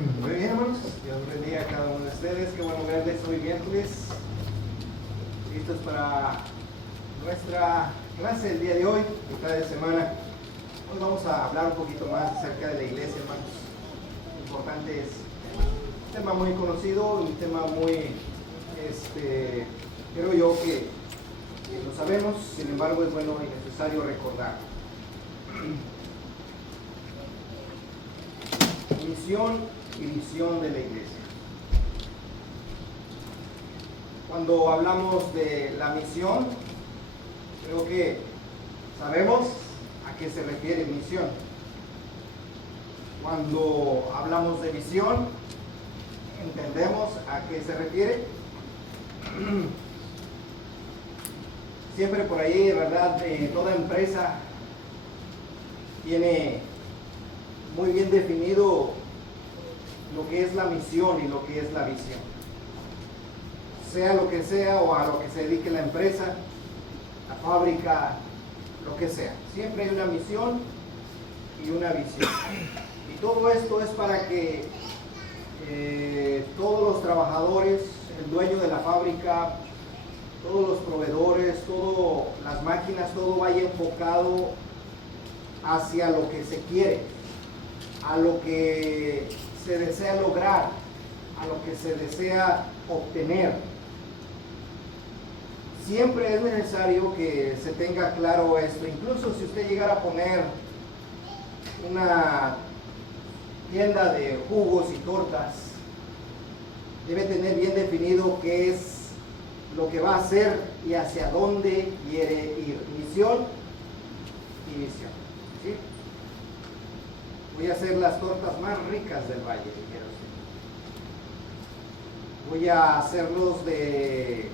Muy bien, hermanos. Dios bendiga a cada uno de ustedes. Qué bueno verles hoy miércoles. Listos para nuestra clase del día de hoy, mitad de semana. Hoy vamos a hablar un poquito más acerca de la iglesia, hermanos. Importante es un tema muy conocido, un tema muy, creo yo que lo sabemos, sin embargo es bueno y necesario recordar. Misión y visión de la iglesia. Cuando hablamos de la misión, creo que sabemos a qué se refiere misión. Cuando hablamos de visión, entendemos a qué se refiere. Siempre por ahí, ¿verdad? Toda empresa tiene muy bien definido lo que es la misión y lo que es la visión. Sea lo que sea o a lo que se dedique la empresa, la fábrica, lo que sea. Siempre hay una misión y una visión. Y todo esto es para que todos los trabajadores, el dueño de la fábrica, todos los proveedores, todas las máquinas, todo vaya enfocado hacia lo que se quiere, a lo que se desea lograr, a lo que se desea obtener. Siempre es necesario que se tenga claro esto. Incluso si usted llegara a poner una tienda de jugos y tortas, debe tener bien definido qué es lo que va a hacer y hacia dónde quiere ir. Misión y visión. ¿Sí? Voy a hacer las tortas más ricas del valle, dijeron. Voy a hacerlos de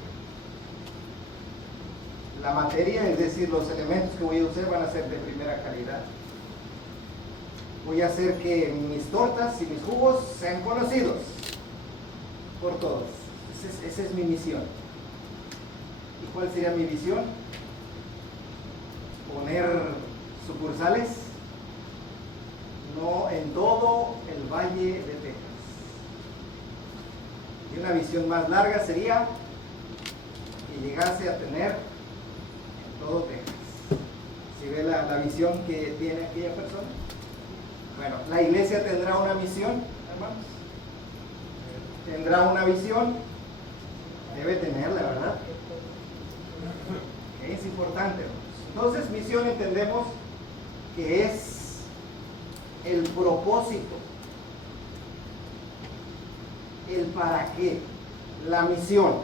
la materia, es decir, los elementos que voy a usar van a ser de primera calidad. Voy a hacer que mis tortas y mis jugos sean conocidos por todos. Esa es mi misión. ¿Y cuál sería mi visión? Poner sucursales en todo el Valle de Texas. Y una visión más larga sería que llegase a tener en todo Texas. ¿Sí ve la visión que tiene aquella persona? Bueno, la iglesia tendrá una misión, hermanos. Tendrá una visión. Debe tenerla, ¿verdad? Es importante, hermanos. Entonces, misión entendemos que es el propósito, el para qué, la misión.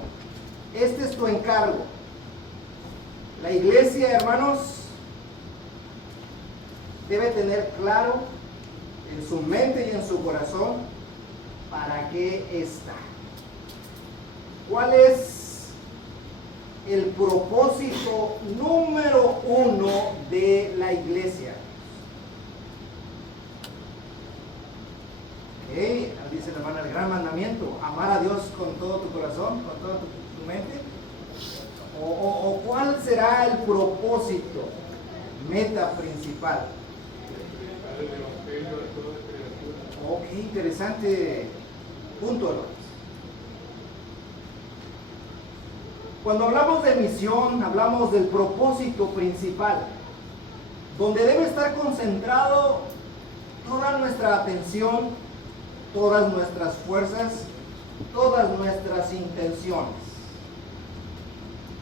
Este es tu encargo. La iglesia, hermanos, debe tener claro en su mente y en su corazón para qué está. ¿Cuál es el propósito número uno de la iglesia? Dice la hermana, el gran mandamiento, amar a Dios con todo tu corazón, con toda tu mente. O ¿cuál será el propósito, meta principal? Qué interesante punto, hermanos. Cuando hablamos de misión, hablamos del propósito principal, donde debe estar concentrado toda nuestra atención, todas nuestras fuerzas, todas nuestras intenciones.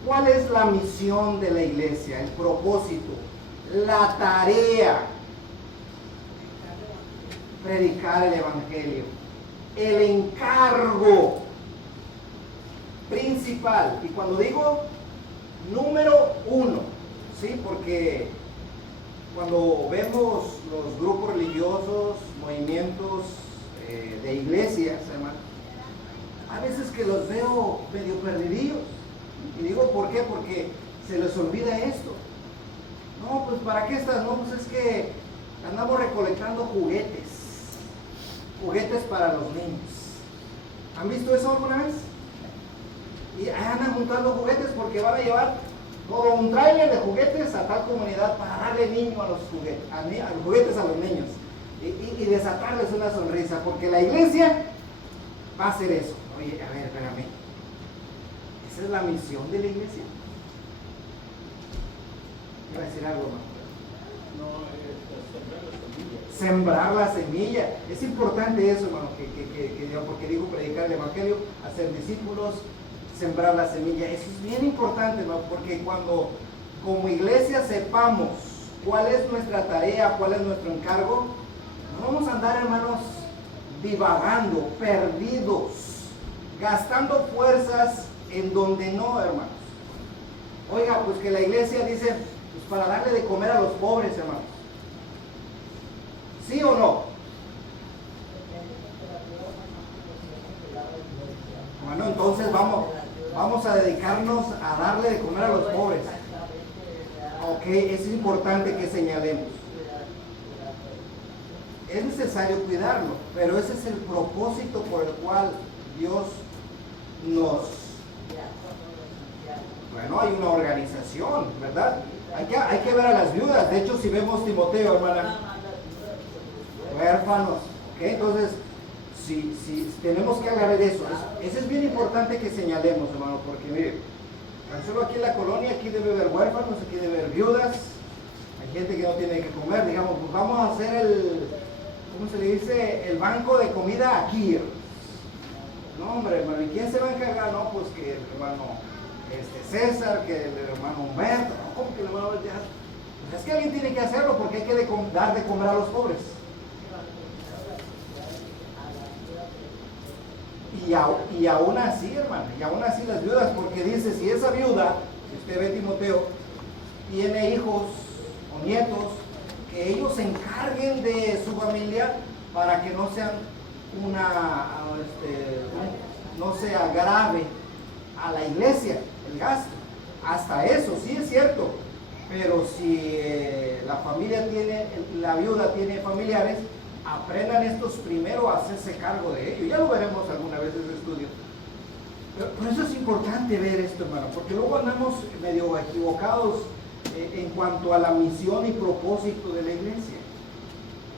¿Cuál es la misión de la iglesia? El propósito, la tarea. Predicar el evangelio. El encargo principal. Y cuando digo número uno, ¿sí? Porque cuando vemos los grupos religiosos, movimientos de iglesias, hermano, a veces que los veo medio perdidillos. Y digo, ¿por qué? Porque se les olvida esto. No, pues ¿para qué estás? No, pues es que andamos recolectando juguetes para los niños. ¿Han visto eso alguna vez? Y andan juntando juguetes porque van a llevar todo un tráiler de juguetes a tal comunidad para darle niño a los juguetes, a los juguetes a los niños. y desatarles una sonrisa, porque la iglesia va a hacer eso. Oye, a ver, espérame, ¿esa es la misión de la iglesia? Iba a decir algo más. No, es Sembrar la semilla. Es importante eso, hermano, porque digo predicar el evangelio, hacer discípulos, sembrar la semilla. Eso es bien importante, hermano, porque cuando como iglesia sepamos cuál es nuestra tarea, cuál es nuestro encargo, no vamos a andar, hermanos, divagando, perdidos, gastando fuerzas en donde no, hermanos. Oiga, pues que la iglesia dice, pues para darle de comer a los pobres, hermanos. ¿Sí o no? Bueno, entonces vamos a dedicarnos a darle de comer a los pobres. Ok, es importante que señalemos. Es necesario cuidarlo, pero ese es el propósito por el cual Dios nos... Bueno, hay una organización, ¿verdad? Hay que ver a las viudas. De hecho, si vemos Timoteo, hermana, huérfanos, ¿ok? Entonces, si tenemos que hablar de eso. Eso es bien importante que señalemos, hermano, porque mire, tan solo aquí en la colonia, aquí debe haber huérfanos, aquí debe haber viudas, hay gente que no tiene que comer, digamos, pues vamos a hacer el, ¿cómo se le dice? El banco de comida aquí. No, hombre, hermano, ¿y quién se va a encargar? No, pues que el hermano César, que el hermano Humberto, no, ¿cómo que el hermano Humberto? Pues es que alguien tiene que hacerlo porque hay que dar de comer a los pobres. Y aún así, hermano, y aún así las viudas, porque dice, si esa viuda, si usted ve Timoteo, tiene hijos o nietos, que ellos se encarguen de su familia para que no sean no se agrave a la iglesia el gasto. Hasta eso, sí es cierto, pero si la viuda tiene familiares, aprendan estos primero a hacerse cargo de ello. Ya lo veremos alguna vez en el estudio. Pero por eso es importante ver esto, hermano, porque luego andamos medio equivocados en cuanto a la misión y propósito de la iglesia.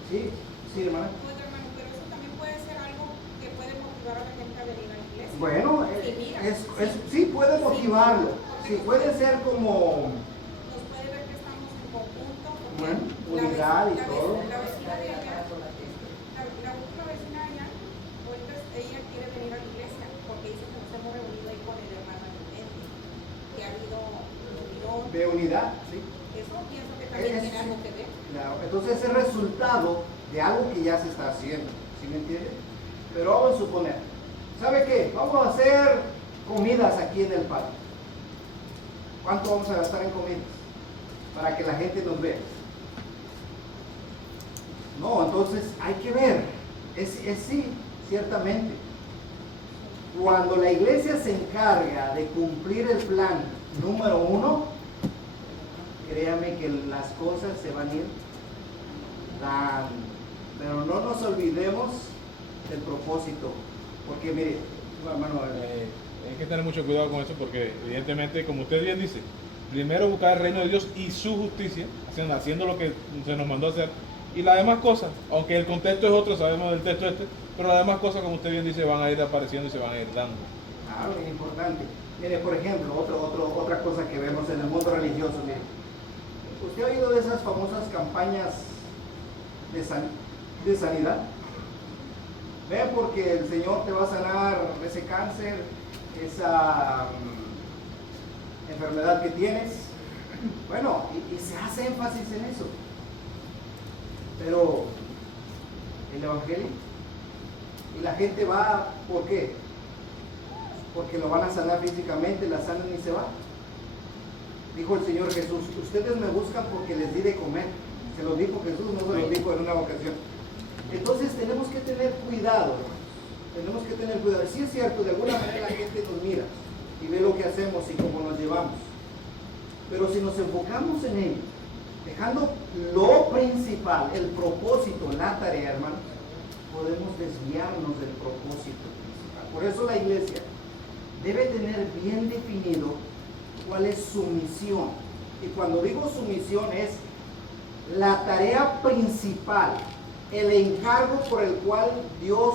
¿Sí? ¿Sí, hermana? Pues, hermano, pero eso también puede ser algo que puede motivar a la gente a venir a la iglesia. Bueno, sí puede motivarlo. Sí, puede ser como... Nos puede ver que estamos en conjunto. Bueno, unidad y todo. La vecina de allá, la última vecina de allá, ahorita ella quiere venir a la iglesia porque dice que nos hemos reunido ahí con el hermano Antonio, que ha habido unión. De unidad, sí. Eso pienso que también tiene algo que ver. Claro, entonces es resultado de algo que ya se está haciendo, ¿sí me entiende? Pero vamos a suponer, ¿sabe qué? Vamos a hacer comidas aquí en el patio. ¿Cuánto vamos a gastar en comidas? Para que la gente nos vea. No, entonces hay que ver. Es sí, ciertamente. Cuando la iglesia se encarga de cumplir el plan número 1, créame que las cosas se van a ir dando. Pero no nos olvidemos del propósito. Porque mire, hermano, hay que tener mucho cuidado con eso porque evidentemente, como usted bien dice, primero buscar el reino de Dios y su justicia, haciendo lo que se nos mandó a hacer, y las demás cosas, aunque el contexto es otro, sabemos del texto pero las demás cosas, como usted bien dice, van a ir apareciendo y se van a ir dando. Claro, es importante. Mire, por ejemplo, otra cosa que vemos en el mundo religioso, mire, ¿usted ha oído de esas famosas campañas de sanidad? Ve, porque el Señor te va a sanar ese cáncer, esa enfermedad que tienes. Bueno, y se hace énfasis en eso. Pero el Evangelio, y la gente va, ¿por qué? Porque lo van a sanar físicamente, la sanan y se va. Dijo el Señor Jesús, ustedes me buscan porque les di de comer. Se lo dijo Jesús, no se lo dijo en una ocasión. Entonces tenemos que tener cuidado, tenemos que tener cuidado. Sí es cierto, de alguna manera la gente nos mira y ve lo que hacemos y cómo nos llevamos. Pero si nos enfocamos en ello, dejando lo principal, el propósito, la tarea, hermanos, podemos desviarnos del propósito principal. Por eso la iglesia debe tener bien definido cuál es su misión. Y cuando digo su misión es la tarea principal el encargo por el cual Dios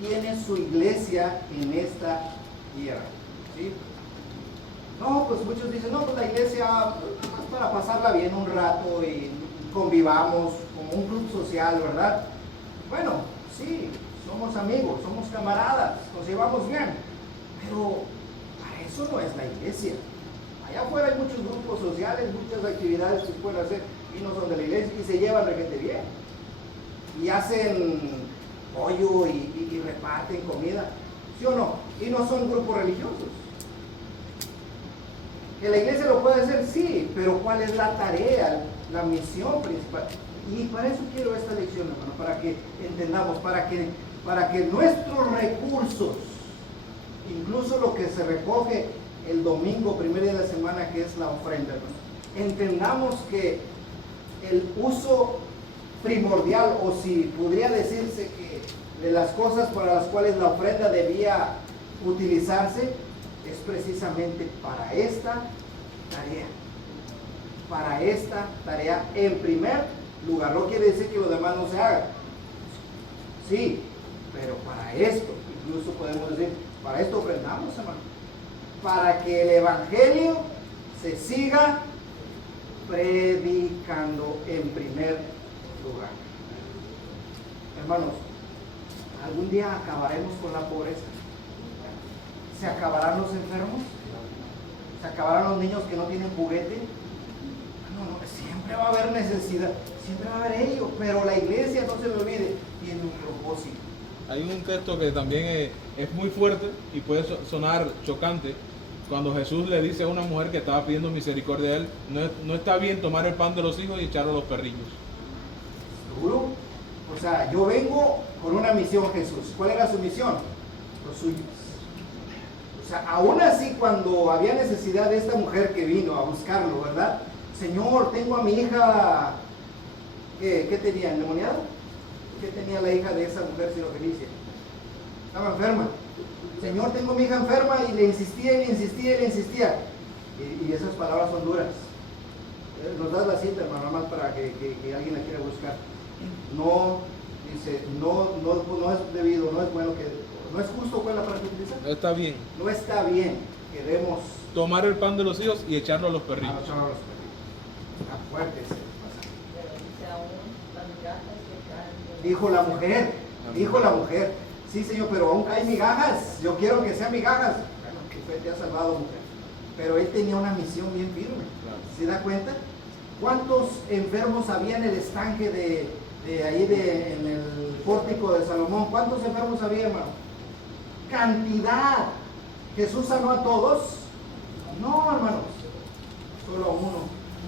tiene su iglesia en esta tierra. ¿Sí? No, pues muchos dicen, no, pues la iglesia pues, nada más para pasarla bien un rato y convivamos como un club social, ¿verdad? Bueno, sí, somos amigos, somos camaradas, nos llevamos bien, pero para eso no es la iglesia. Allá afuera hay muchos grupos sociales, muchas actividades que se pueden hacer y no son de la iglesia y se llevan gente bien. Y hacen pollo y reparten comida, ¿sí o no? Y no son grupos religiosos. Que la iglesia lo puede hacer, sí, pero ¿cuál es la tarea, la misión principal? Y para eso quiero esta lección, hermano, para que entendamos, para que nuestros recursos, incluso lo que se recoge el domingo, primer día de la semana, que es la ofrenda, hermano, entendamos que el uso primordial, o si podría decirse que de las cosas para las cuales la ofrenda debía utilizarse, es precisamente para esta tarea. Para esta tarea en primer lugar. No quiere decir que lo demás no se haga. Sí, pero para esto, incluso podemos decir, para esto ofrendamos, hermano. Para que el evangelio se siga predicando en primer lugar. Hermanos, algún día acabaremos con la pobreza. ¿Se acabarán los enfermos? ¿Se acabarán los niños que no tienen juguete? No, siempre va a haber necesidad, siempre va a haber ello, pero la iglesia, no se me olvide, tiene un propósito. Hay un texto que también es muy fuerte y puede sonar chocante. Cuando Jesús le dice a una mujer que estaba pidiendo misericordia de él, no está bien tomar el pan de los hijos y echarlo a los perrillos. ¿Seguro? O sea, yo vengo con una misión, Jesús. ¿Cuál era su misión? Los suyos. O sea, aún así, cuando había necesidad de esta mujer que vino a buscarlo, ¿verdad? Señor, tengo a mi hija, ¿qué tenía? ¿Endemoniada? ¿Qué tenía la hija de esa mujer sirofenicia? Estaba enferma. Señor, tengo a mi hija enferma, y le insistía y le insistía y le insistía. Y esas palabras son duras. Nos das la cita, hermano, más para que alguien la quiera buscar. No, dice, no es debido, no es bueno no es justo. ¿Cuál es la palabra que utiliza? No está bien. No está bien que demos Tomar el pan de los hijos y echarlo a los perrillos. a los perrillos. Está fuerte ese pasaje. Dijo la mujer, dijo la mujer, sí Señor, pero aún hay migajas, yo quiero que sean migajas. Bueno, que usted te ha salvado, mujer. Pero él tenía una misión bien firme. Claro. ¿Se da cuenta? ¿Cuántos enfermos había en el estanque en el pórtico de Salomón? ¿Cuántos enfermos había, hermano? Cantidad. ¿Jesús sanó a todos? No, hermanos. Solo a uno,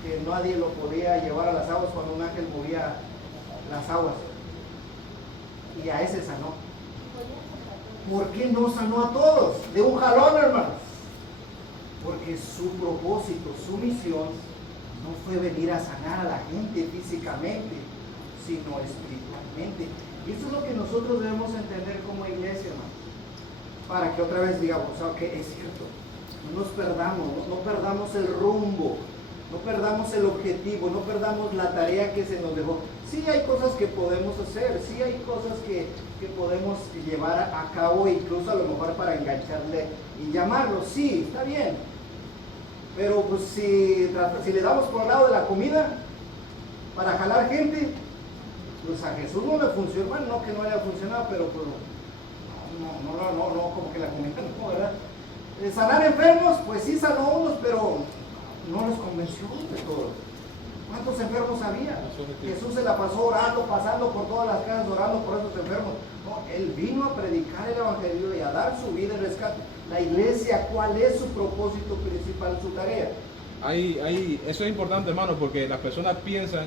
que nadie lo podía llevar a las aguas cuando un ángel movía las aguas. Y a ese sanó. ¿Por qué no sanó a todos? De un jalón, hermanos. Porque su propósito, su misión, no fue venir a sanar a la gente físicamente, sino espiritualmente. Y eso es lo que nosotros debemos entender como iglesia, hermano. Para que otra vez digamos, ok, es cierto, no nos perdamos, no perdamos el rumbo, no perdamos el objetivo, no perdamos la tarea que se nos dejó. Sí hay cosas que podemos hacer, sí hay cosas que podemos llevar a cabo, incluso a lo mejor para engancharle y llamarlo, sí, está bien. Pero pues si le damos por el lado de la comida para jalar gente, pues a Jesús no le funcionó. Bueno, no que no haya funcionado, pero pues no, como que la comida no, ¿verdad? Sanar enfermos, pues sí sanó unos, pero no los convenció de todos. ¿Cuántos enfermos había? Jesús se la pasó orando, pasando por todas las casas, orando por esos enfermos. No, él vino a predicar el evangelio y a dar su vida en rescate. La iglesia, ¿cuál es su propósito principal, su tarea? Eso es importante, hermano, porque las personas piensan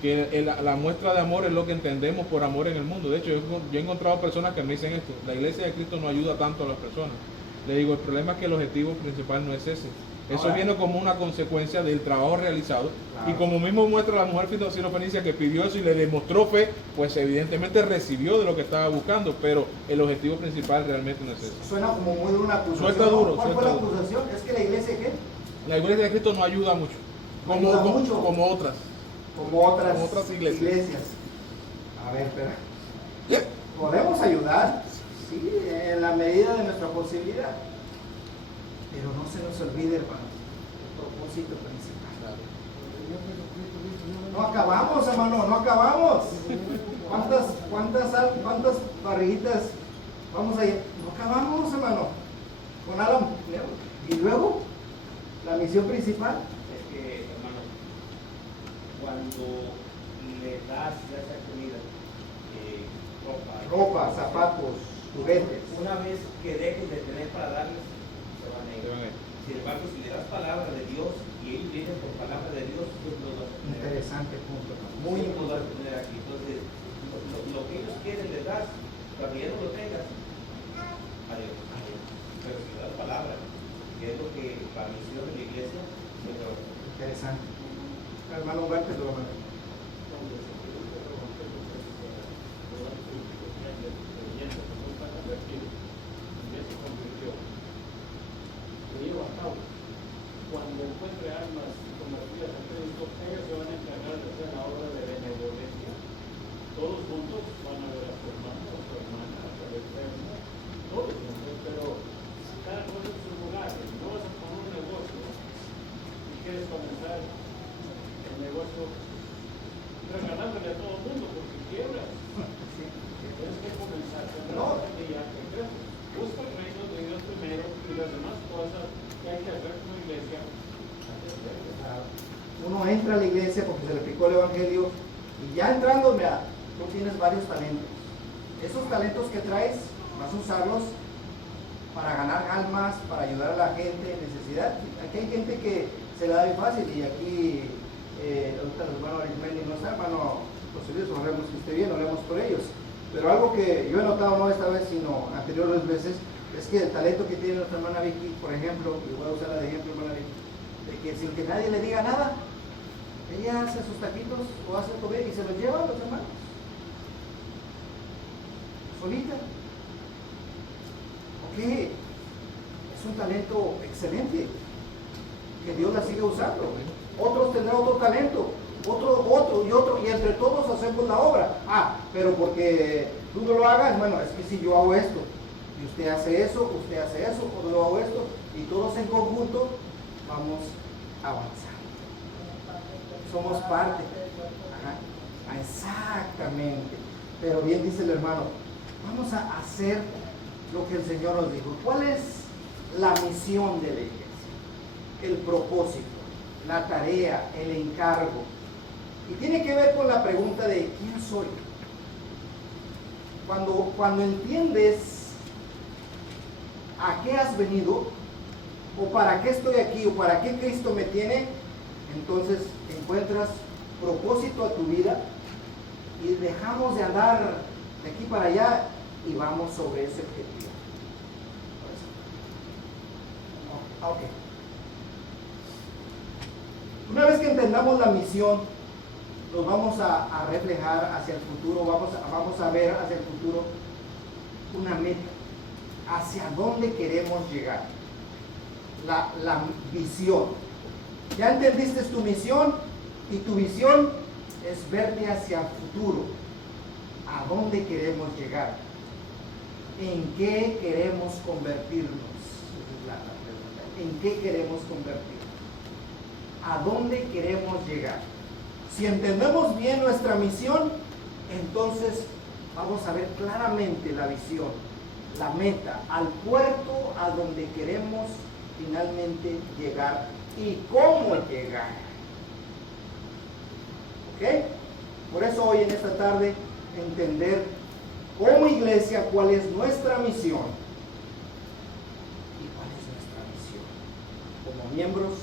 que la muestra de amor es lo que entendemos por amor en el mundo. De hecho, yo he encontrado personas que me dicen esto: la iglesia de Cristo no ayuda tanto a las personas. Le digo, el problema es que el objetivo principal no es ese. Eso viene como una consecuencia del trabajo realizado. Claro. Y como mismo muestra la mujer sirofenicia que pidió eso y le demostró fe, pues evidentemente recibió de lo que estaba buscando, pero el objetivo principal realmente no es eso. Suena como muy dura una acusación. Suelta duro. ¿Cuál fue la acusación? Es que la iglesia, ¿qué? La iglesia de Cristo no ayuda mucho. Como otras iglesias. A ver, espera. Podemos ayudar, sí, en la medida de nuestra posibilidad. Pero no se nos olvide, hermano, el propósito principal. No acabamos, hermano, no acabamos. ¿Cuántas barriguitas vamos a ir? No acabamos, hermano. Con Alan. Y luego, la misión principal. Es que, hermano, cuando le das ya esa comida, Ropa, zapatos, juguetes. una vez que dejes de tener para darles, se van a ir. Sin embargo, si le das palabra de Dios y ellos vienen por palabra de Dios, Dios los va a tener. Interesante punto, hermano. Muy Muy importante importante. tener aquí. Entonces, lo que ellos quieren les das, cuando ya no lo tengas, adiós. Pero si le das palabra, que es lo que la misión de la iglesia, se va a hacer. Interesante. Hermano Humberto, lo va a ver. Cuando encuentre almas convertidas a Cristo, ellos se van a encargar de hacer la obra de benevolencia. Todos juntos van a ver a su hermano, a su hermana, a su enfermo, todos juntos, pero cada cosa en su lugar. No vas a poner un negocio y quieres comenzar el negocio regalándole a todo el mundo porque quiebras. Tienes que comenzar No. día que creces. Busca el reino de Dios primero y las demás cosas que hay que hacer como iglesia. Uno entra a la iglesia porque se le aplicó el evangelio y ya entrando, mira, tú tienes varios talentos. Esos talentos que traes, vas a usarlos para ganar almas, para ayudar a la gente en necesidad. Aquí hay gente que se le da muy fácil y aquí, ahorita el hermano Arismendi no está, hermano José Luis, oremos que esté bien, oremos por ellos. Pero algo que yo he notado, no esta vez, sino anteriores veces, es que el talento que tiene nuestra hermana Vicky, por ejemplo, y voy a usarla de ejemplo, hermana Vicky, de que sin que nadie le diga nada, ella hace sus taquitos o hace comer y se los lleva a los hermanos. Solita. Ok, es un talento excelente, que Dios la sigue usando. Otros tendrán otro talento, otro, y entre todos hacemos la obra. Pero porque tú no lo hagas, bueno, es que si yo hago esto, y usted hace eso, o yo hago esto, y todos en conjunto vamos avanzando. Somos parte. Ajá. Exactamente. Pero bien dice el hermano, vamos a hacer lo que el Señor nos dijo. ¿Cuál es la misión de la iglesia? El propósito, la tarea, el encargo. Y tiene que ver con la pregunta de ¿quién soy? Cuando entiendes a qué has venido, o para qué estoy aquí, o para qué Cristo me tiene, entonces encuentras propósito a tu vida y dejamos de andar de aquí para allá y vamos sobre ese objetivo. Ok. Una vez que entendamos la misión, nos vamos a reflejar hacia el futuro, vamos a ver hacia el futuro una meta, hacia dónde queremos llegar, la visión. Ya entendiste tu misión y tu visión es verte hacia el futuro, a dónde queremos llegar, en qué queremos convertirnos. Esa es la pregunta. ¿En qué queremos convertirnos? ¿A dónde queremos llegar? Si entendemos bien nuestra misión, entonces vamos a ver claramente la visión, la meta, al puerto a donde queremos finalmente llegar y cómo llegar. ¿Ok? Por eso hoy en esta tarde entender como iglesia cuál es nuestra misión y cuál es nuestra misión como miembros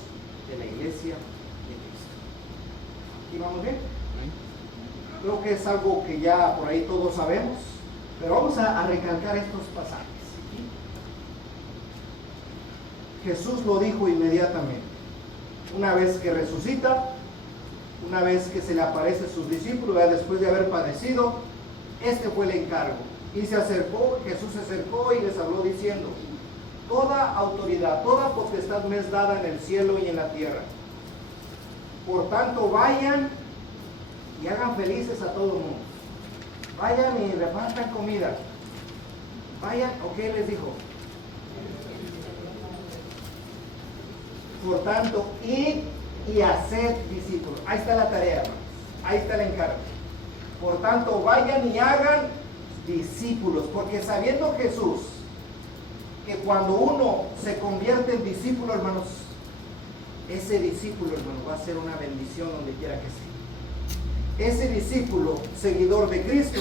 de la iglesia de Cristo. ¿Aquí vamos bien? Creo que es algo que ya por ahí todos sabemos, pero vamos a recalcar estos pasajes. Jesús lo dijo inmediatamente, una vez que resucita, una vez que se le aparece a sus discípulos, después de haber padecido, este fue el encargo. Y se acercó, Jesús se acercó y les habló diciendo, toda autoridad, toda potestad me es dada en el cielo y en la tierra. Por tanto, vayan y hagan felices a todo el mundo. vayan y repartan comida. Vayan, ¿o qué les dijo? Por tanto, id y haced discípulos. Ahí está la tarea, hermanos. Ahí está el encargo. Por tanto, vayan y hagan discípulos. Porque sabiendo Jesús que cuando uno se convierte en discípulo, hermanos, ese discípulo, hermano, va a ser una bendición donde quiera que sea. Ese discípulo, seguidor de Cristo,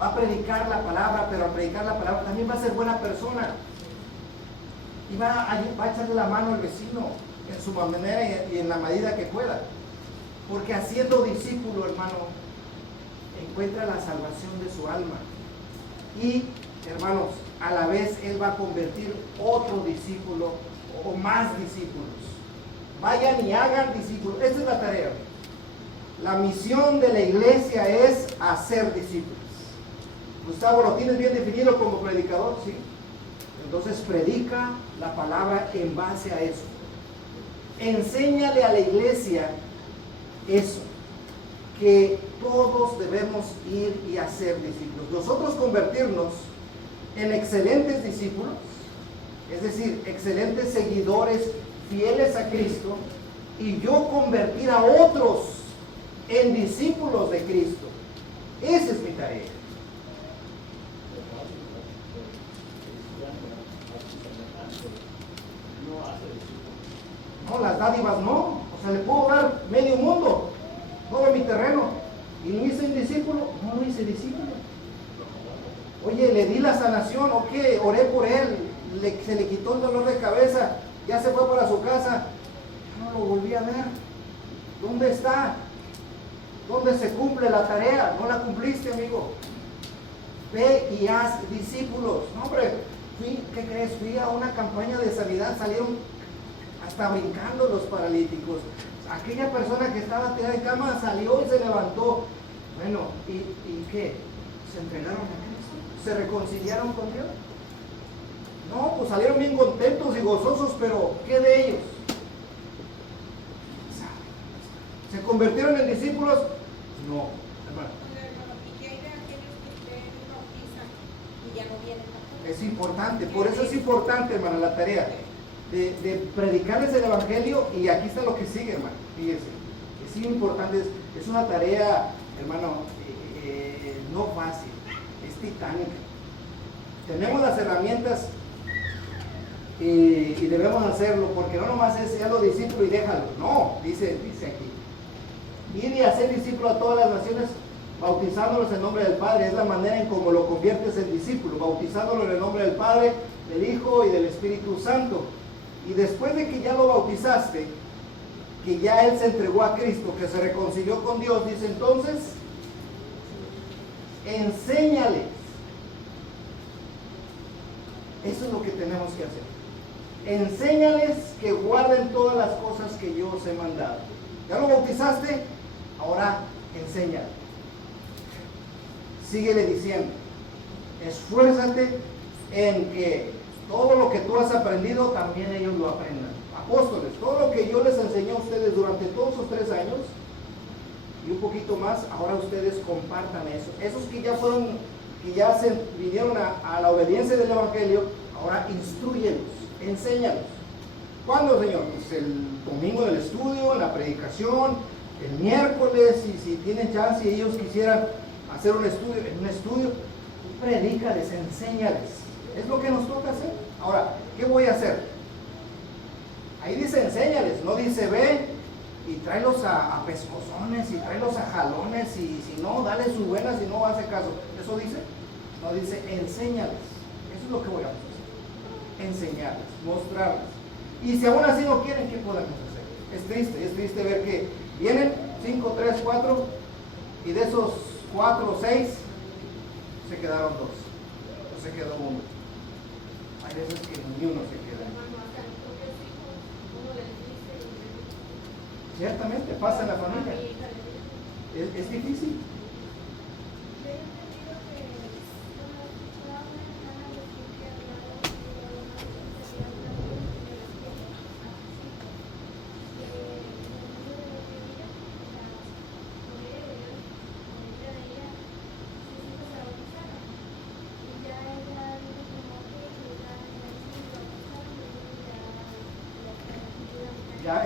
va a predicar la palabra, pero al predicar la palabra también va a ser buena persona. Y va a echarle la mano al vecino en su manera y en la medida que pueda. Porque haciendo discípulo, hermano, encuentra la salvación de su alma. Y, hermanos, a la vez Él va a convertir otro discípulo o más discípulos. Vayan y hagan discípulos. Esa es la tarea. La misión de la iglesia es hacer discípulos. Gustavo, ¿lo tienes bien definido como predicador? Sí. Entonces predica la palabra en base a eso. Enséñale a la iglesia eso, que todos debemos ir y hacer discípulos. Nosotros convertirnos en excelentes discípulos, es decir, excelentes seguidores fieles a Cristo, y yo convertir a otros en discípulos de Cristo. Esa es mi tarea. No, las dádivas no. O sea, le puedo dar medio mundo, todo mi terreno, y no hice un discípulo, no lo hice discípulo. Oye, le di la sanación, ok, oré por él, se le quitó el dolor de cabeza, ya se fue para su casa, no lo volví a ver. ¿Dónde está? ¿Dónde se cumple la tarea? No la cumpliste, amigo. Ve y haz discípulos. No, hombre, ¿qué crees? Fui a una campaña de sanidad, salieron hasta brincando los paralíticos. Aquella persona que estaba tirada en cama salió y se levantó. Bueno, ¿y qué? ¿Se entregaron a Cristo? ¿Se reconciliaron con Dios? No, pues salieron bien contentos y gozosos, pero ¿qué de ellos? ¿Se convirtieron en discípulos? No, hermano. ¿Y qué hay de aquellos que ustedes bautizan y ya no vienen? Es importante, por eso es importante, hermano, la tarea de predicarles el evangelio. Y aquí está lo que sigue, hermano. Fíjense, es importante, es una tarea, hermano, no fácil, es titánica. Tenemos las herramientas y debemos hacerlo, porque no nomás es ya lo discípulo y déjalo. No, dice aquí. Ir y hacer discípulo a todas las naciones, bautizándolos en nombre del Padre. Es la manera en cómo lo conviertes en discípulo, bautizándolo en el nombre del Padre, del Hijo y del Espíritu Santo. Y después de que ya lo bautizaste, que ya Él se entregó a Cristo, que se reconcilió con Dios, dice entonces, enséñales. Eso es lo que tenemos que hacer. Enséñales que guarden todas las cosas que yo os he mandado. ¿Ya lo bautizaste? Ahora enséñale. Síguele diciendo, esfuérzate en que todo lo que tú has aprendido también ellos lo aprendan. Apóstoles, todo lo que yo les enseñé a ustedes durante todos esos 3 años y un poquito más, ahora ustedes compartan eso. Esos que ya fueron, que ya se vinieron a la obediencia del evangelio, ahora instruyelos, enséñalos. ¿Cuándo, Señor? Pues el domingo del estudio, en la predicación, el miércoles, y si tienen chance y ellos quisieran hacer un estudio, en un estudio, predícales, enséñales. Es lo que nos toca hacer. Ahora, ¿qué voy a hacer? Ahí dice enséñales, no dice ve y tráelos a pescozones y tráelos a jalones, y si no, dale sus buenas y no hace caso. ¿Eso dice? No, dice enséñales. Eso es lo que voy a hacer. Enseñarles, mostrarles. Y si aún así no quieren, ¿qué podemos hacer? Es triste ver que vienen 5, 3, 4 y de esos 4 o 6 se quedaron 2 o se quedó 1. Hay veces que ni uno se queda. Ciertamente pasa en la familia. Es difícil.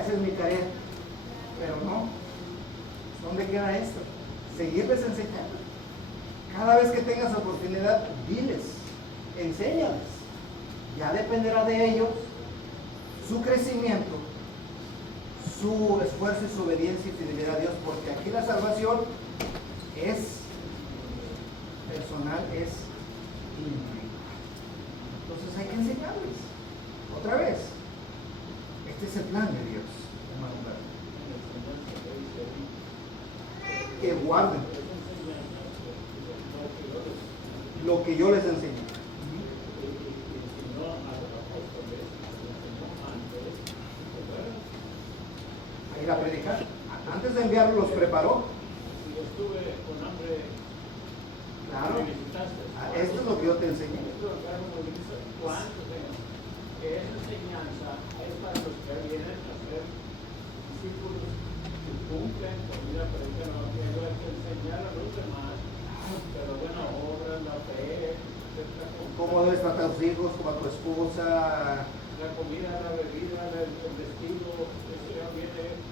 esa es mi tarea. Pero no, ¿dónde queda esto? Seguirles enseñando. Cada vez que tengas oportunidad, diles, enséñales. Ya dependerá de ellos su crecimiento, su esfuerzo y su obediencia y fidelidad a Dios, porque aquí la salvación es personal, es individual. Entonces hay que enseñarles. Otra vez, este es el plan de Dios, hermano. Que guarden lo que yo les enseño. A ir a predicar. Antes de enviarlos los preparó. Si yo estuve con hambre, Claro. me visitaste. Esto es lo que yo te enseñé. ¿Cuántos años? Que esa enseñanza es para los que vienen a ser discípulos que cumplen con vida predicar el evangelio, hay que enseñar a los demás, pero buena obra, la fe, etcétera. Cómo debes tratar a tus hijos, como a tu esposa. La comida, la bebida, el vestido, eso ya viene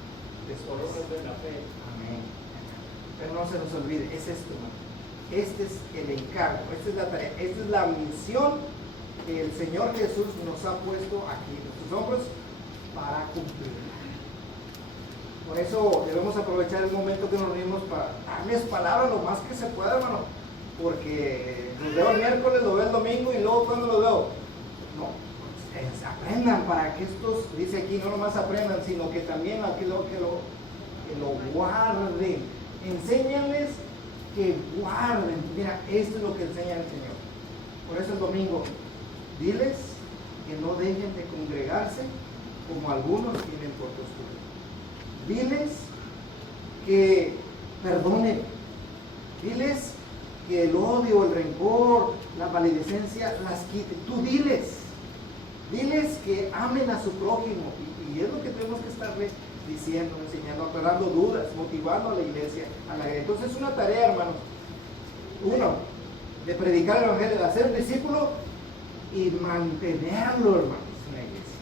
por obras de la fe. Amén. Pero no se nos olvide, es esto, hermano. Este es el encargo, esta es la tarea, esta es la misión que el Señor Jesús nos ha puesto aquí en nuestros hombros para cumplirla. Por eso debemos aprovechar el momento que nos reunimos para darles palabra lo más que se pueda, hermano. Porque los veo el miércoles, lo veo el domingo y luego cuando lo veo. No, aprendan para que estos, dice aquí, no nomás aprendan, sino que también que lo guarden. Enséñales que guarden. Mira, esto es lo que enseña el Señor. Por eso el domingo, diles que no dejen de congregarse como algunos tienen por costumbre. Diles que perdonen. Diles que el odio, el rencor, la maledicencia las quiten. Tú diles que amen a su prójimo. Y es lo que tenemos que estar diciendo, enseñando, aclarando dudas, motivando a la iglesia. Entonces es una tarea, hermanos. Uno, de predicar el evangelio, de hacer discípulo y mantenerlo, hermanos, en la iglesia.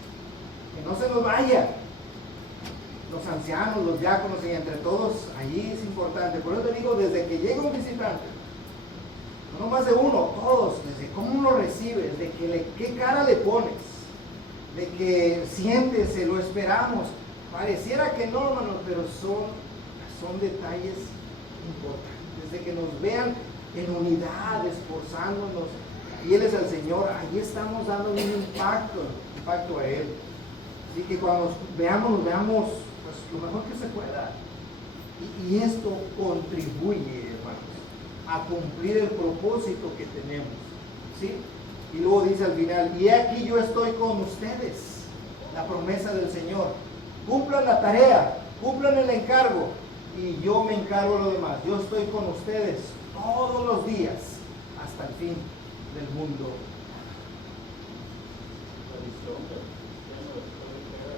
Que no se nos vaya. Los ancianos, los diáconos y entre todos, allí es importante. Por eso te digo, desde que llega un visitante, no más de uno, todos, desde cómo lo recibes, de qué cara le pones, de que siéntese, lo esperamos. Pareciera que no, hermanos, pero son detalles importantes. Desde que nos vean en unidad, esforzándonos, fieles al Señor, ahí estamos dando un impacto a Él. Así que cuando nos veamos pues, lo mejor que se pueda. Y esto contribuye, hermanos, a cumplir el propósito que tenemos. ¿Sí? Y luego dice al final, y aquí yo estoy con ustedes, la promesa del Señor. Cumplan la tarea, cumplan el encargo, y yo me encargo de lo demás. Yo estoy con ustedes todos los días, hasta el fin del mundo. La visión del cristiano después de que era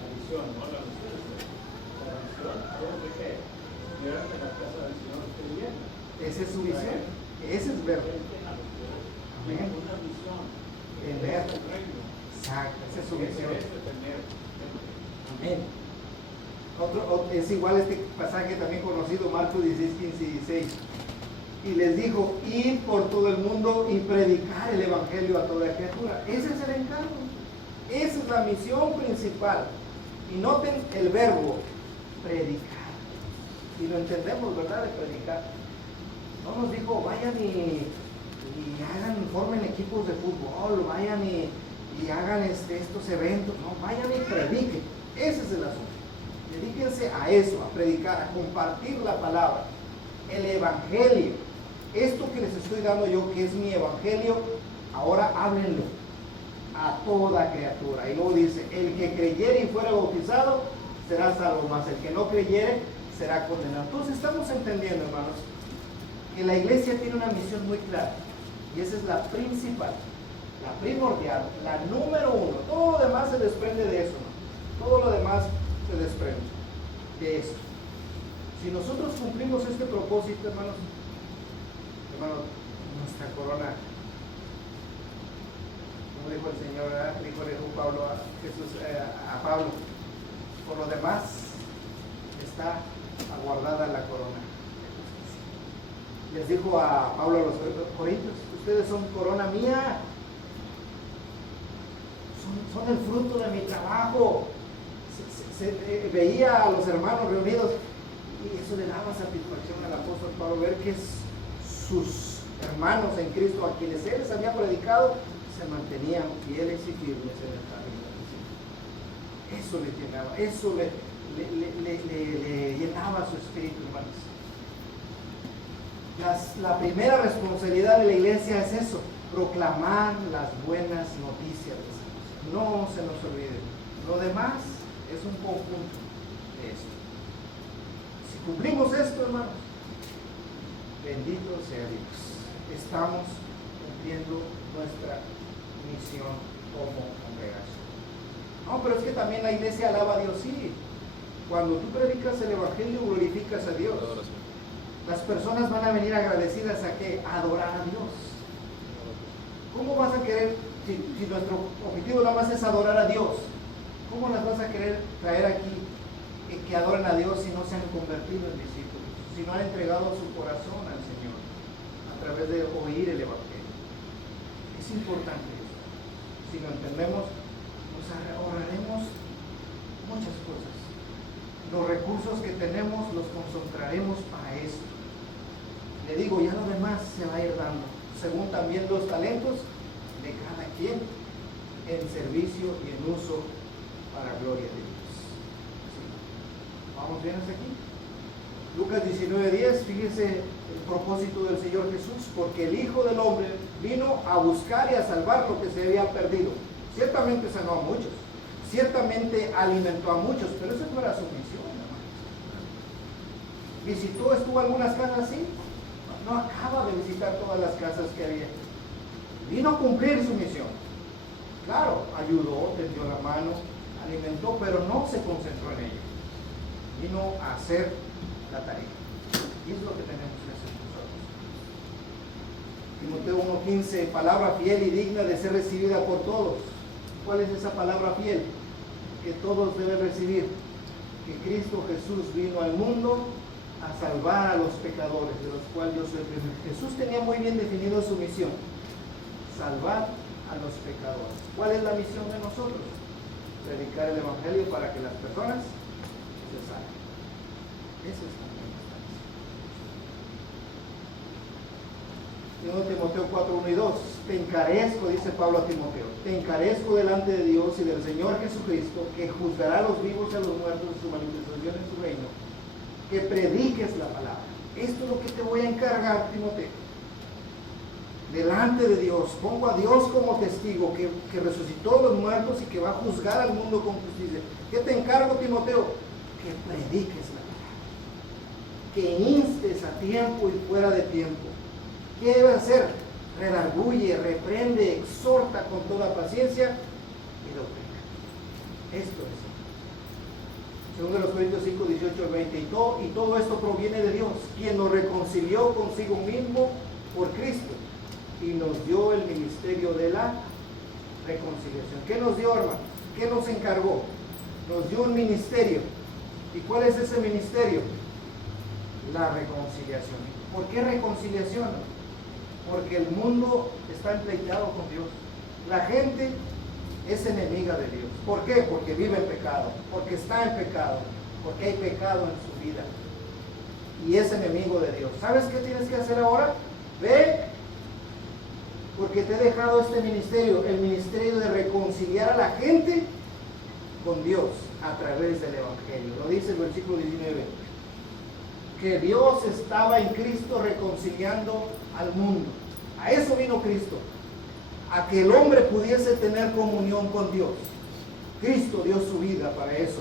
la visión, no la misión. La visión, ¿cómo de qué? Mirar que la casa del Señor esté bien. Esa es su visión. Ese es ver. Amén. Una visión. El ver. El reino. Exacto, esa es su visión. Tener. Amén. Es igual este pasaje también conocido, Marcos 16, 15 y 16. Y les dijo, ir por todo el mundo y predicar el evangelio a toda criatura. Ese es el encargo. Esa es la misión principal. Y noten el verbo, predicar. Y lo entendemos, ¿verdad? De predicar. No nos dijo, vayan y formen equipos de fútbol, vayan y hagan estos eventos. No, vayan y prediquen. Ese es el asunto. Dedíquense a eso, a predicar, a compartir la palabra, el evangelio. Esto que les estoy dando yo, que es mi evangelio, ahora háblenlo a toda criatura. Y luego dice, el que creyere y fuera bautizado será salvo, mas el que no creyere será condenado. Entonces estamos entendiendo, hermanos, que la iglesia tiene una misión muy clara. Y esa es la principal, la primordial, la número uno. Todo lo demás se desprende de eso, ¿no? Todo lo demás se desprende de esto. Si nosotros cumplimos este propósito, hermanos, nuestra corona, como dijo el Señor, dijo Pablo a Jesús, a Pablo, Por lo demás, está aguardada la corona. Les dijo a Pablo a los Corintios, ustedes son corona mía, son el fruto de mi trabajo. Veía a los hermanos reunidos y eso le daba satisfacción al apóstol Pablo, ver que sus hermanos en Cristo, a quienes él les había predicado, se mantenían fieles y firmes en el camino. Eso le llenaba, eso le llenaba su espíritu, hermanos. La primera responsabilidad de la iglesia es eso, proclamar las buenas noticias de salvación. No se nos olvide. Lo demás es un conjunto de esto. Si cumplimos esto, hermanos, bendito sea Dios. Estamos cumpliendo nuestra misión como congregación. No, pero es que también la iglesia alaba a Dios, sí. Cuando tú predicas el evangelio, glorificas a Dios. Las personas van a venir agradecidas a ¿qué? A adorar a Dios. ¿Cómo vas a querer, si nuestro objetivo nada más es adorar a Dios, cómo las vas a querer traer aquí que adoren a Dios si no se han convertido en discípulos, si no han entregado su corazón al Señor a través de oír el evangelio? Es importante esto. Si lo entendemos, nos ahorraremos muchas cosas. Los recursos que tenemos los concentraremos para esto. Le digo, ya lo demás se va a ir dando, según también los talentos de cada quien, en servicio y en uso para gloria de Dios. ¿Sí? ¿Vamos bien hasta aquí? Lucas 19:10, fíjese el propósito del Señor Jesús, porque el Hijo del Hombre vino a buscar y a salvar lo que se había perdido. Ciertamente sanó a muchos, ciertamente alimentó a muchos, pero esa no era su misión, hermano. ¿Visitó, estuvo en algunas casas? Sí. No acaba de visitar todas las casas que había. Vino a cumplir su misión. Claro, ayudó, tendió la mano, alimentó, pero no se concentró en ello. Vino a hacer la tarea. Y es lo que tenemos que hacer nosotros. Timoteo 1:15, palabra fiel y digna de ser recibida por todos. ¿Cuál es esa palabra fiel? Que todos deben recibir. Que Cristo Jesús vino al mundo a salvar a los pecadores, de los cuales yo soy el primero. Jesús tenía muy bien definido su misión: salvar a los pecadores. ¿Cuál es la misión de nosotros? Predicar el evangelio para que las personas se salven. Esa es la misión. Timoteo 4:1 y 2. Te encarezco, dice Pablo a Timoteo, te encarezco delante de Dios y del Señor Jesucristo, que juzgará a los vivos y a los muertos en su manifestación en su reino, que prediques la palabra. Esto es lo que te voy a encargar, Timoteo. Delante de Dios, pongo a Dios como testigo, que resucitó a los muertos y que va a juzgar al mundo con justicia. ¿Qué te encargo, Timoteo? Que prediques la palabra, que instes a tiempo y fuera de tiempo. ¿Qué debe hacer? Redarguye, reprende, exhorta con toda paciencia y doctrina. Esto es. Según de los Corintios 5:18-20, y todo esto proviene de Dios, quien nos reconcilió consigo mismo por Cristo y nos dio el ministerio de la reconciliación. ¿Qué nos dio, hermano? ¿Qué nos encargó? Nos dio un ministerio. ¿Y cuál es ese ministerio? La reconciliación. ¿Por qué reconciliación? Porque el mundo está empleitado con Dios. La gente es enemiga de Dios. ¿Por qué? Porque vive en pecado, porque está en pecado, porque hay pecado en su vida y es enemigo de Dios. ¿Sabes qué tienes que hacer ahora? Ve, porque te he dejado este ministerio, el ministerio de reconciliar a la gente con Dios a través del evangelio. Lo dice el versículo 19, que Dios estaba en Cristo reconciliando al mundo. A eso vino Cristo, a que el hombre pudiese tener comunión con Dios. Cristo dio su vida para eso,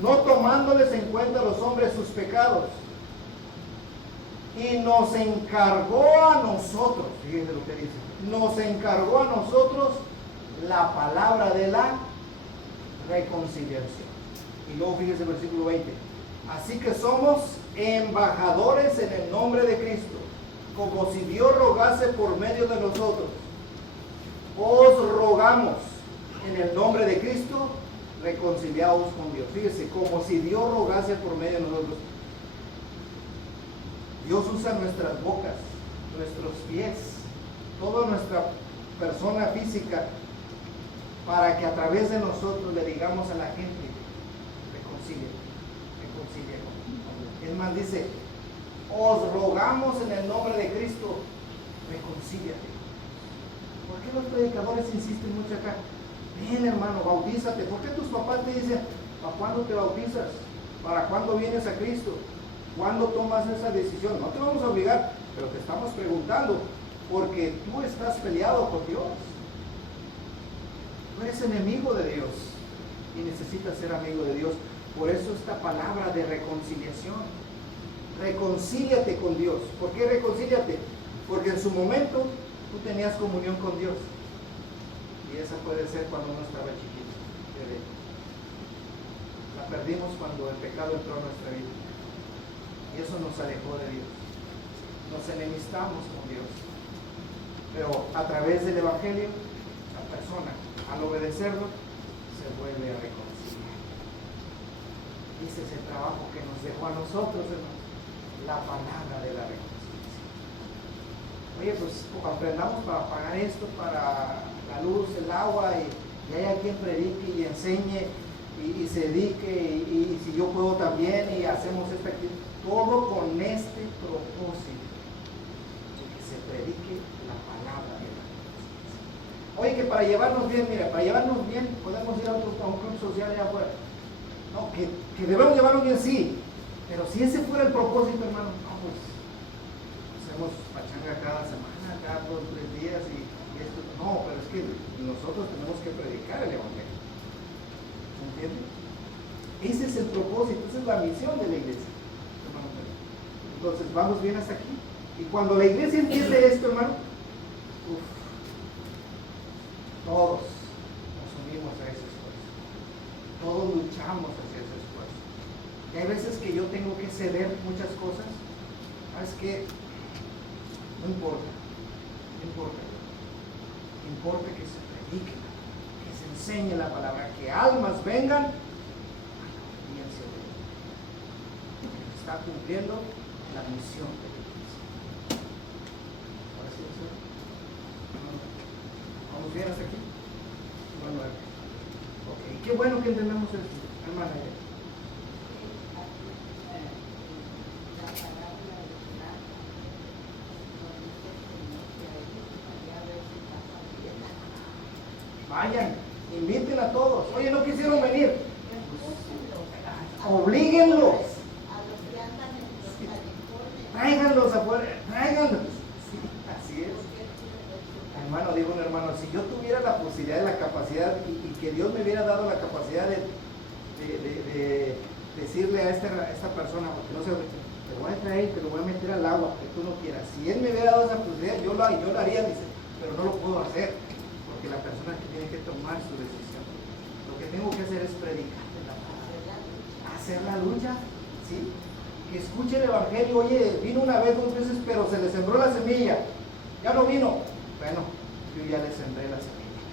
no tomándoles en cuenta a los hombres sus pecados, y nos encargó a nosotros, fíjense lo que dice, nos encargó a nosotros la palabra de la reconciliación. Y luego fíjense el versículo 20, así que somos embajadores en el nombre de Cristo, como si Dios rogase por medio de nosotros. Os rogamos en el nombre de Cristo, reconciliados con Dios. Fíjese, como si Dios rogase por medio de nosotros. Dios usa nuestras bocas, nuestros pies, toda nuestra persona física, para que a través de nosotros le digamos a la gente, reconcilie con Dios. Es más, dice, os rogamos en el nombre de Cristo, reconcíliate. ¿Por qué los predicadores insisten mucho acá? Ven, hermano, bautízate. ¿Por qué tus papás te dicen, ¿para cuándo te bautizas? ¿Para cuándo vienes a Cristo? ¿Cuándo tomas esa decisión? No te vamos a obligar, pero te estamos preguntando, porque tú estás peleado con Dios. Tú eres enemigo de Dios y necesitas ser amigo de Dios. Por eso esta palabra de reconciliación. Reconcíliate con Dios. ¿Por qué reconcíliate? Porque en su momento tú tenías comunión con Dios. Y esa puede ser cuando uno estaba chiquito. Bebé. La perdimos cuando el pecado entró en nuestra vida. Y eso nos alejó de Dios. Nos enemistamos con Dios. Pero a través del Evangelio, la persona, al obedecerlo, se vuelve a reconciliar. Ese es el trabajo que nos dejó a nosotros, hermanos, la palabra de la reconciliación. Oye, pues aprendamos para pagar esto, para la luz, el agua, y haya quien predique y enseñe y se dedique, y si yo puedo también, y hacemos esta actividad, todo con este propósito, de que se predique la palabra de la reconciliación. Oye, que para llevarnos bien, mira, para llevarnos bien podemos ir a un club social allá afuera. No, que debemos llevarnos bien, sí, pero si ese fuera el propósito, hermano, no, pues hacemos pachanga cada semana, cada 2 o 3 días, y esto, no, pero es que nosotros tenemos que predicar el Evangelio. ¿Se entiende? Ese es el propósito, esa es la misión de la iglesia, hermano. Entonces, vamos bien hasta aquí. Y cuando la iglesia entiende esto, hermano, todos nos unimos a ese esfuerzo. Todos luchamos hacia ese esfuerzo. Y hay veces que yo tengo que ceder muchas cosas. ¿Sabes qué? No importa. Importa que se predique, que se enseñe la palabra, que almas vengan y se está cumpliendo la misión de la iglesia. Ahora sí, ¿vamos bien hasta aquí? Bueno, ok, qué bueno que entendamos esto, hermana. Vayan, inviten a todos. Oye, no quisieron venir. Oblíguenlos. Tráiganlos afuera, tráiganlos. Sí, así es. Hermano, digo un hermano, si yo tuviera la posibilidad, la capacidad, y que Dios me hubiera dado la capacidad de decirle a esta persona, porque no sé, te voy a traer, te lo voy a meter al agua, que tú no quieras. Si Él me hubiera dado esa posibilidad, yo lo haría, dice, pero no lo puedo hacer. Porque la persona que tiene que tomar su decisión, lo que tengo que hacer es predicar la palabra, hacer la lucha, ¿sí? Que escuche el Evangelio. Oye, vino una vez, 2 veces, pero se le sembró la semilla, ya no vino. Bueno, yo ya le sembré la semilla.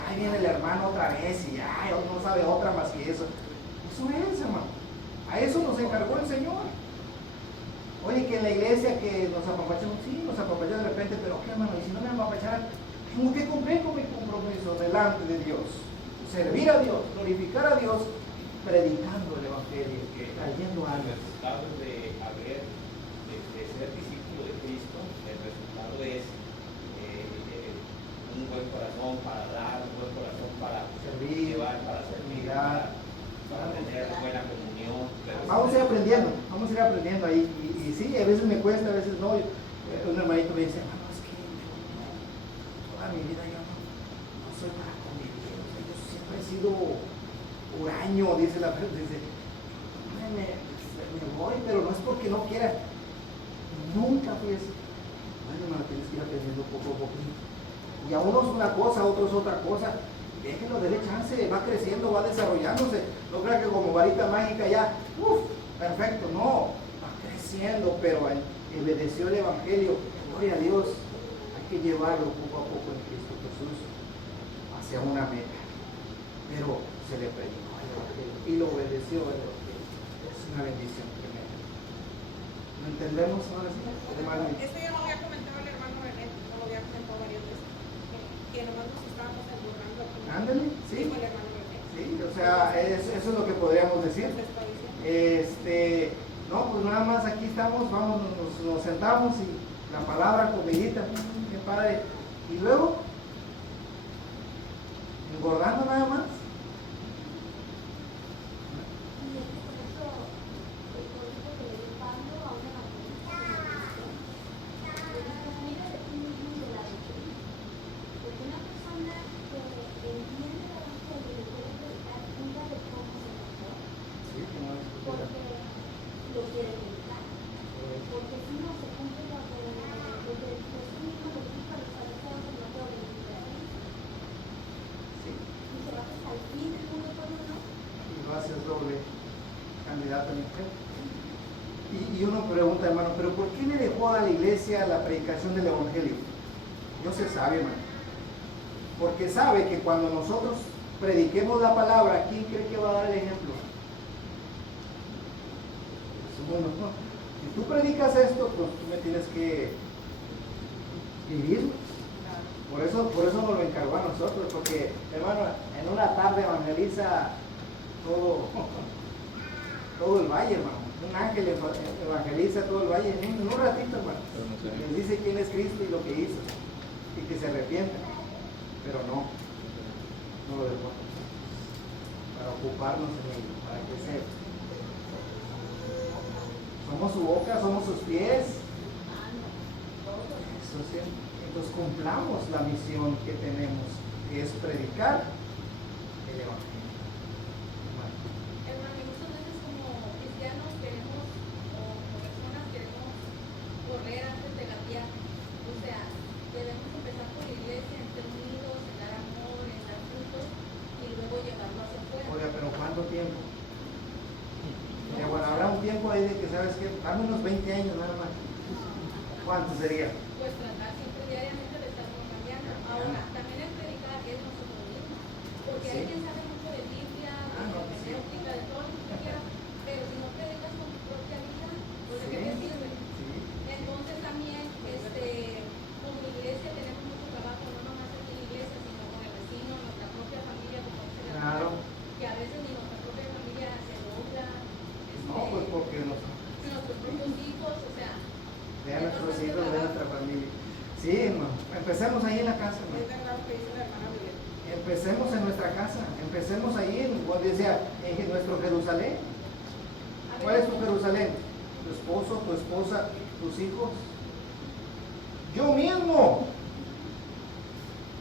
Ahí viene el hermano otra vez y ay, no sabe otra más que eso. Eso es, hermano. A eso nos encargó el Señor. Oye, que en la iglesia que nos apapachamos, sí, nos apapachan de repente, pero ¿qué, hermano? Y si no me apapacharan, tengo que cumplir con mi compromiso delante de Dios. Servir a Dios, glorificar a Dios, predicando el Evangelio, trayendo El almas. resultado de ser discípulo de Cristo, el resultado es un buen corazón para dar, un buen corazón para Servir, llevar, para servir, para tener buena comunión. Vamos a ir aprendiendo ahí. Y sí, a veces me cuesta, a veces no. Un hermanito me dice, hermano, es que toda mi vida yo no soy para convivir. O sea, yo siempre he sido huraño, dice la persona. Dice, me voy, pero no es porque no quiera. Nunca fui así. Bueno, hermano, tienes que ir aprendiendo poco a poco. Y a unos una cosa, a otros otra cosa. Déjenlo, denle chance, va creciendo, va desarrollándose. No crea que como varita mágica ya, perfecto, no, va creciendo, pero obedeció el Evangelio. Gloria a Dios, hay que llevarlo poco a poco en Cristo Jesús hacia una meta. pero se le predicó el Evangelio y lo obedeció el Evangelio. Es una bendición tremenda. ¿Lo entendemos ahora sí? Hermano? Esto ya lo había comentado el hermano René, no lo había comentado varias veces, que nomás nos estábamos engordando. Ándale, sí. Dijo el hermano René. Sí, o sea, eso es lo que podríamos decir. Nos está diciendo. No, pues nada más aquí estamos, vamos, nos sentamos y la palabra, comidita, qué padre. Y luego, engordando nada más. Sí, como es. Lo quiere evitar, porque si no se cumple lo que Jesús mismo le dijo a los fariseos en Mateo 23. Sí. Y se va hasta el fin del mundo por uno. Y lo haces doble candidato en mujer. Y uno pregunta, hermano, ¿pero por qué le dejó a la iglesia la predicación del Evangelio? Dios se sabe, hermano. Porque sabe que cuando nosotros prediquemos la palabra, ¿quién cree que va a dar el ejemplo? Bueno, no. Si tú predicas esto, pues tú me tienes que vivir. Por eso nos lo encargó a nosotros, porque, hermano, en una tarde evangeliza todo el valle, hermano. Un ángel evangeliza todo el valle en un ratito, hermano. Les dice quién es Cristo y lo que hizo, y que se arrepientan. Pero no lo dejó para ocuparnos en ello, para que sepa. Somos su boca, somos sus pies. Eso sí. Entonces cumplamos la misión que tenemos, que es predicar el Evangelio. Hermano, y muchas veces como cristianos queremos, o como personas queremos correr antes de gatear. O sea, debemos empezar por la iglesia, en ser unidos, en dar amor, en dar frutos, y luego llevarlo hacia afuera. Oiga, pero ¿cuánto tiempo? Bueno, habrá un tiempo ahí de que, ¿sabes qué? Dame unos 20 años nada más. ¿Cuánto sería? Pues tratar siempre diariamente de estar cambiando. Ahora, también el predicar es nosotros mismos. Porque hay Sí. quien sabe mucho de Biblia, de Sí. hermenéutica, de todo lo que tú quieras, pero si no predicas con tu propia vida, pues ¿de Sí. qué te sirve? Sí. Entonces también, como iglesia tenemos mucho trabajo, no nomás aquí en la iglesia, sino con el vecino, nuestra propia familia, como dice la Claro. que a veces ni nuestra propia familia se logra. No, pues porque nos Nuestros propios hijos, o sea. vean nuestros hijos, vean nuestra familia. Sí, hermano. Empecemos ahí en la casa, Es hermano. verdad lo que dice la hermana Violeta. Empecemos en nuestra casa. Empecemos ahí, como decía, en nuestro Jerusalén. ¿Cuál es tu Jerusalén? Tu esposo, tu esposa, tus hijos. Yo mismo.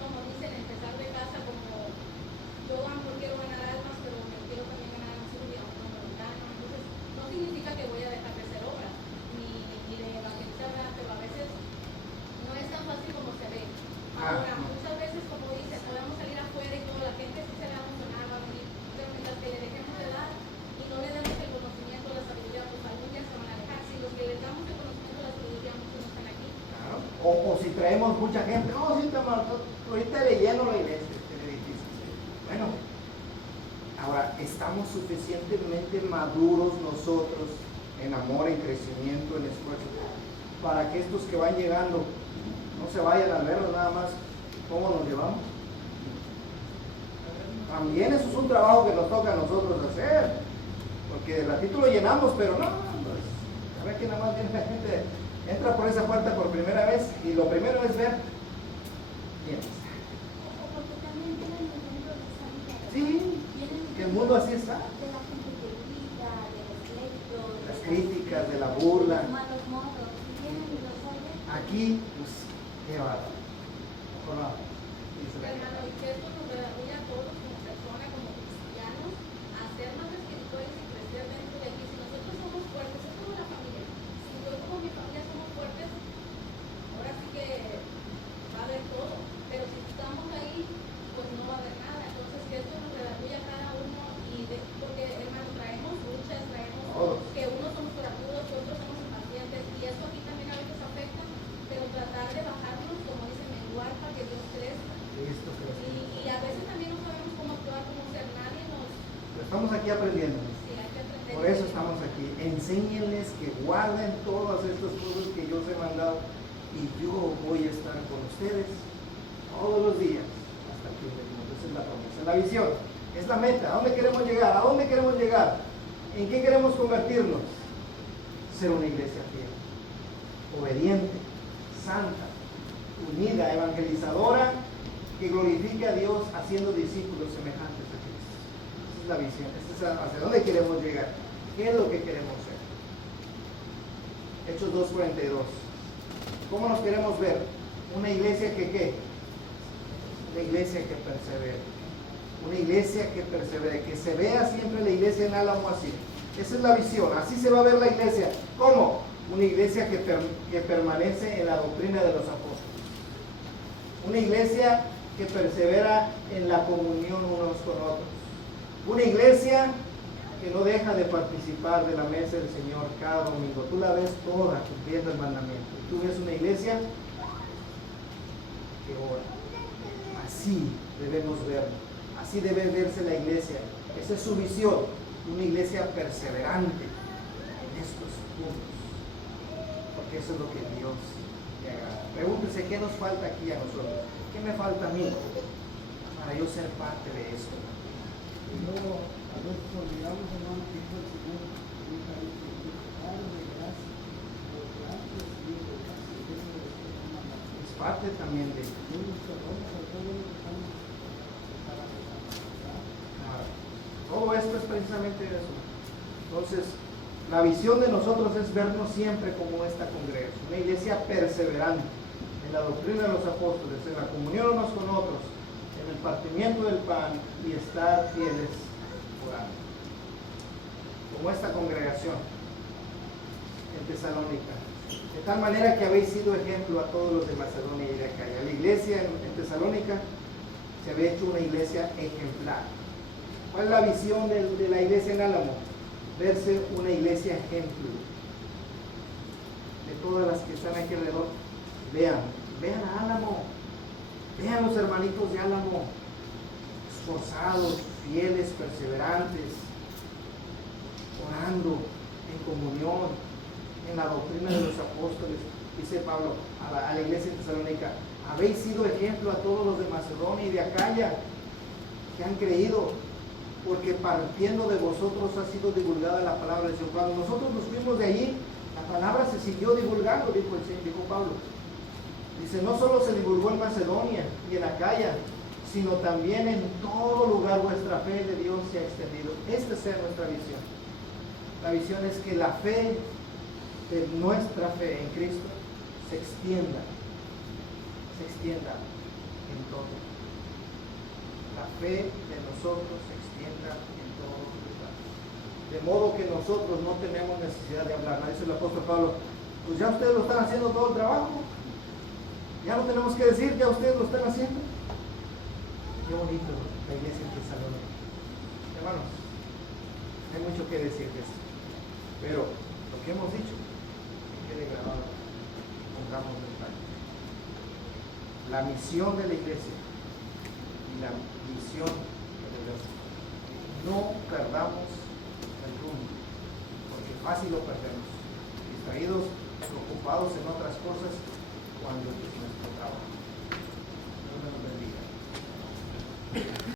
Como dicen, empezar de casa, como yo a lo mejor quiero ganar almas, pero me quiero también ganar un sirviente, un dominicano. Entonces, no significa que voy a dejar de hacer obras, ni de evangelizar, ¿verdad? Pero a veces no es tan fácil como se ve. Ahora, muchas veces, como dicen, podemos salir afuera y toda la gente sí se le va a emocionar, va a venir, pero mientras que le dejemos de dar y no le demos el conocimiento, la sabiduría, pues algún día se van a alejar. Si los que les damos el conocimiento, la sabiduría, muchos no están aquí. Claro. O si traemos mucha gente. No, sí, hermano, ahorita le lleno la iglesia, el edificio. Bueno, ahora, ¿estamos suficientemente maduros nosotros en amor, en crecimiento, en esfuerzo, para que estos que van llegando no se vayan al verlo nada más cómo nos llevamos? También eso es un trabajo que nos toca a nosotros hacer, porque de ratito lo llenamos, pero no, pues, a ver que nada más viene la gente, entra por esa puerta por primera vez y lo primero es ver quién está. O porque también vienen los ejemplos de esa vida. Sí, que el mundo así está. De la gente que grita, de los pleitos, de Las críticas, de la burla. los malos modos. Y vienen y los oyen. Aquí, pues, qué bárbaro. Mejor no. Dice la Hermano, y que esto nos redarguye a todos como personas, como cristianos, a ser más espirituales y crecer dentro de aquí. Si nosotros somos fuertes, es como la familia. Si yo como mi familia somos fuertes, ahora sí que va a haber todo. Pero si estamos ahí, pues no va a haber nada. Entonces que esto nos redarguye a cada uno porque hermano, traemos luchas, traemos Todos. que unos somos corajudos, que otros somos impacientes, y eso aquí también a veces afecta, pero tratar de bajarnos, como dice, menguar para que Dios crezca. Cristo, Cristo. Y a veces también no sabemos cómo aquí. Enséñenles que guarden todas estas cosas que yo os he mandado y yo voy a estar con ustedes todos los días hasta el fin del mundo. Esa es la promesa, la visión, es la meta. ¿A dónde queremos llegar? ¿A dónde queremos llegar? ¿En qué queremos convertirnos? Ser una iglesia fiel, obediente, santa, unida, evangelizadora, que glorifique a Dios haciendo discípulos semejantes a Cristo. Esa es la visión, esta es hacia dónde queremos llegar. ¿Qué es lo que queremos ser? Hechos 2:42. ¿Cómo nos queremos ver? Una iglesia que ¿qué? Una iglesia que persevere. Una iglesia que persevere, que se vea siempre la iglesia en Álamo así. Esa es la visión, así se va a ver la iglesia. ¿Cómo? Una iglesia que permanece en la doctrina de los apóstoles. Una iglesia que persevera en la comunión unos con otros. Una iglesia que no deja de participar de la mesa del Señor cada domingo. Tú la ves toda cumpliendo el mandamiento. Tú ves una iglesia que ora. Así debemos verlo. Así debe verse la iglesia. Esa es su visión. Una iglesia perseverante en estos puntos. Porque eso es lo que Dios le agrada. Pregúntese qué nos falta aquí a nosotros. ¿Qué me falta a mí para yo ser parte de esto? Y luego, a veces olvidamos, hermano, que hizo el Señor nunca dice, de gracia, por gracia, y de gracia, y eso es una manera. Es parte también de todo esto es precisamente eso. Entonces, la visión de nosotros es vernos siempre como esta congregación, una iglesia perseverante en la doctrina de los apóstoles, en la comunión unos con otros, en el partimiento del pan y estar fieles orando. Como esta congregación en Tesalónica. De tal manera que habéis sido ejemplo a todos los de Macedonia y de Acaya. La iglesia en Tesalónica se había hecho una iglesia ejemplar. ¿Cuál es la visión de la iglesia en Álamo? Verse una iglesia ejemplo. De todas las que están aquí alrededor, vean a Álamo, vean los hermanitos de Álamo, esforzados, fieles, perseverantes, orando en comunión, en la doctrina de los apóstoles. Dice Pablo a la iglesia de Tesalónica, habéis sido ejemplo a todos los de Macedonia y de Acaya que han creído, porque partiendo de vosotros ha sido divulgada la palabra del Señor. Cuando nosotros nos fuimos de allí, la palabra se siguió divulgando, dijo Pablo. Dice, no solo se divulgó en Macedonia y en Acaya, sino también en todo lugar vuestra fe de Dios se ha extendido. Esta sea nuestra visión. La visión es que la fe de nuestra fe en Cristo se extienda en todo. La fe de nosotros se extienda en todo lugar. De modo que nosotros no tenemos necesidad de hablar. Dice el apóstol Pablo, pues ya ustedes lo están haciendo todo el trabajo. Ya no tenemos que decir, ya ustedes lo están haciendo. Qué bonito la iglesia en Tesalónica. Hermanos, hay mucho que decir de esto. Pero lo que hemos dicho, que quede grabado, pongamos en práctica. La misión de la iglesia y la visión de Dios. No perdamos el rumbo, porque fácil lo perdemos. Distraídos, preocupados en otras cosas, cuando es nuestro trabajo. Dios nos bendiga.